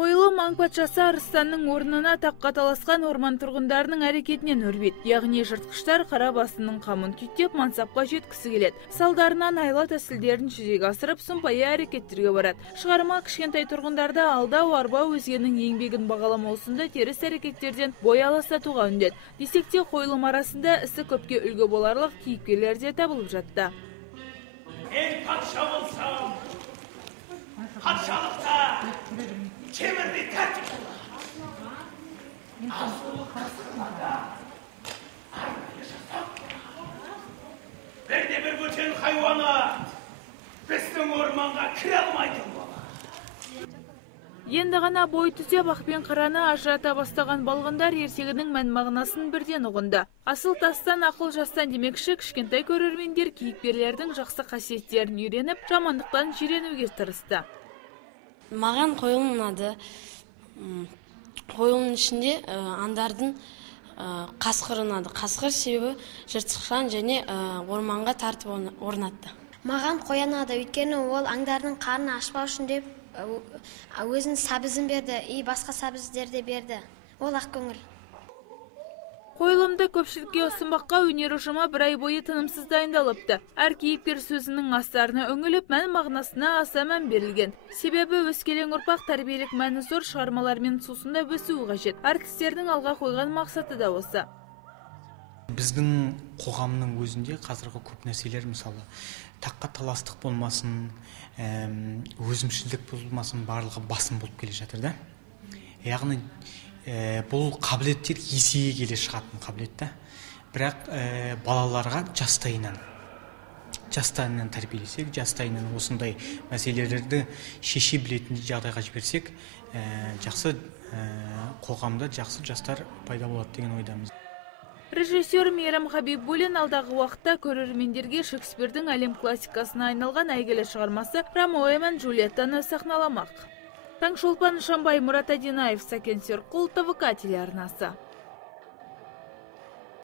Қойылым аң патшасы арыстанның орнына таққа таласқан орман тұрғындарының әрекетінен өрбейді. Яғни жыртқыштар қара басының қамын күйттеп мансапқа жеткісі келеді. Салдарынан айла тәсілдерін жүзеге асырып, сұмпайы әрекеттерге барады. Шығарма кішкентай тұрғындарды алдау, арбау, өзгенің еңбегін бағаламау сынды теріс әрекеттерден бой аластатуға үндеді. Десек те қойылым арасында ісі көпке үлгі боларлық кейіпкерлер де табылып жатты. Мен патша болсам, патшалықта темірдей тәртіп болады. Асыл қасырмада армия жасап бірде-бір бөтен хайуанат біздің орманға кіре алмайтын болады. Енді ғана бой түзеп ақпен қараны ажырата бастаған балғындар ертегінің мән-мағынасын бірден ұғынды. Асыл тастан ақыл жастан демекші, кішкентай көрермендер кейіпкерлердің жақсы қасиеттерін үйреніп, жамандықтан жиренуге тырысты. Маған қойылым ұнады. Қойылымның ішінде аңдардың қасқыр ұнады. Қасқыр себебі жыртқыштан және орманға тартып орнатты. Маған қоян ұнады, өйткені ол аңдардың қарны ашпау үшін деп өзінің сабызын берді, басқа сабыздерді берді. Ол ақ көңіл. Қойылымды көпшілікке ұсынбаққа өнер ұжымы бір ай бойы тынымсыз дайындалыпты. Әр кейіпкер сөзінің астарына үңіліп, мән мағынасына аса мән берілген. Себебі өскелең ұрпақ тәрбиелік мәні зор шығармалармен сусында өсуі қажет. Әртістердің алға қойған мақсаты да осы. Біздің қоғамның өзінде қазіргі көп нәрселер, мысалы, таққа таластық болмасын, өзімшілдік болмасын, барлығы басым болып келе жатыр да. Яғни бұл қабілеттер есеге келе шығатын қабілет. Бірақ балаларға жастайынан тәрбиелесек, жастайынан осындай мәселелерді шеше білетін жағдайға жіберсек, жақсы қоғамда жақсы жастар пайда болады деген ойдамыз. Режиссер Мейрам Хабибуллин алдағы уақытта көрермендерге Шекспирдің әлем классикасына айналған әйгілі шығармасы Ромео мен Джульеттаны сахналамақ. Таңшолпан Шамбай, Мұрат Адинаев, Сәкен Серқұл, ТВК телеарнасы.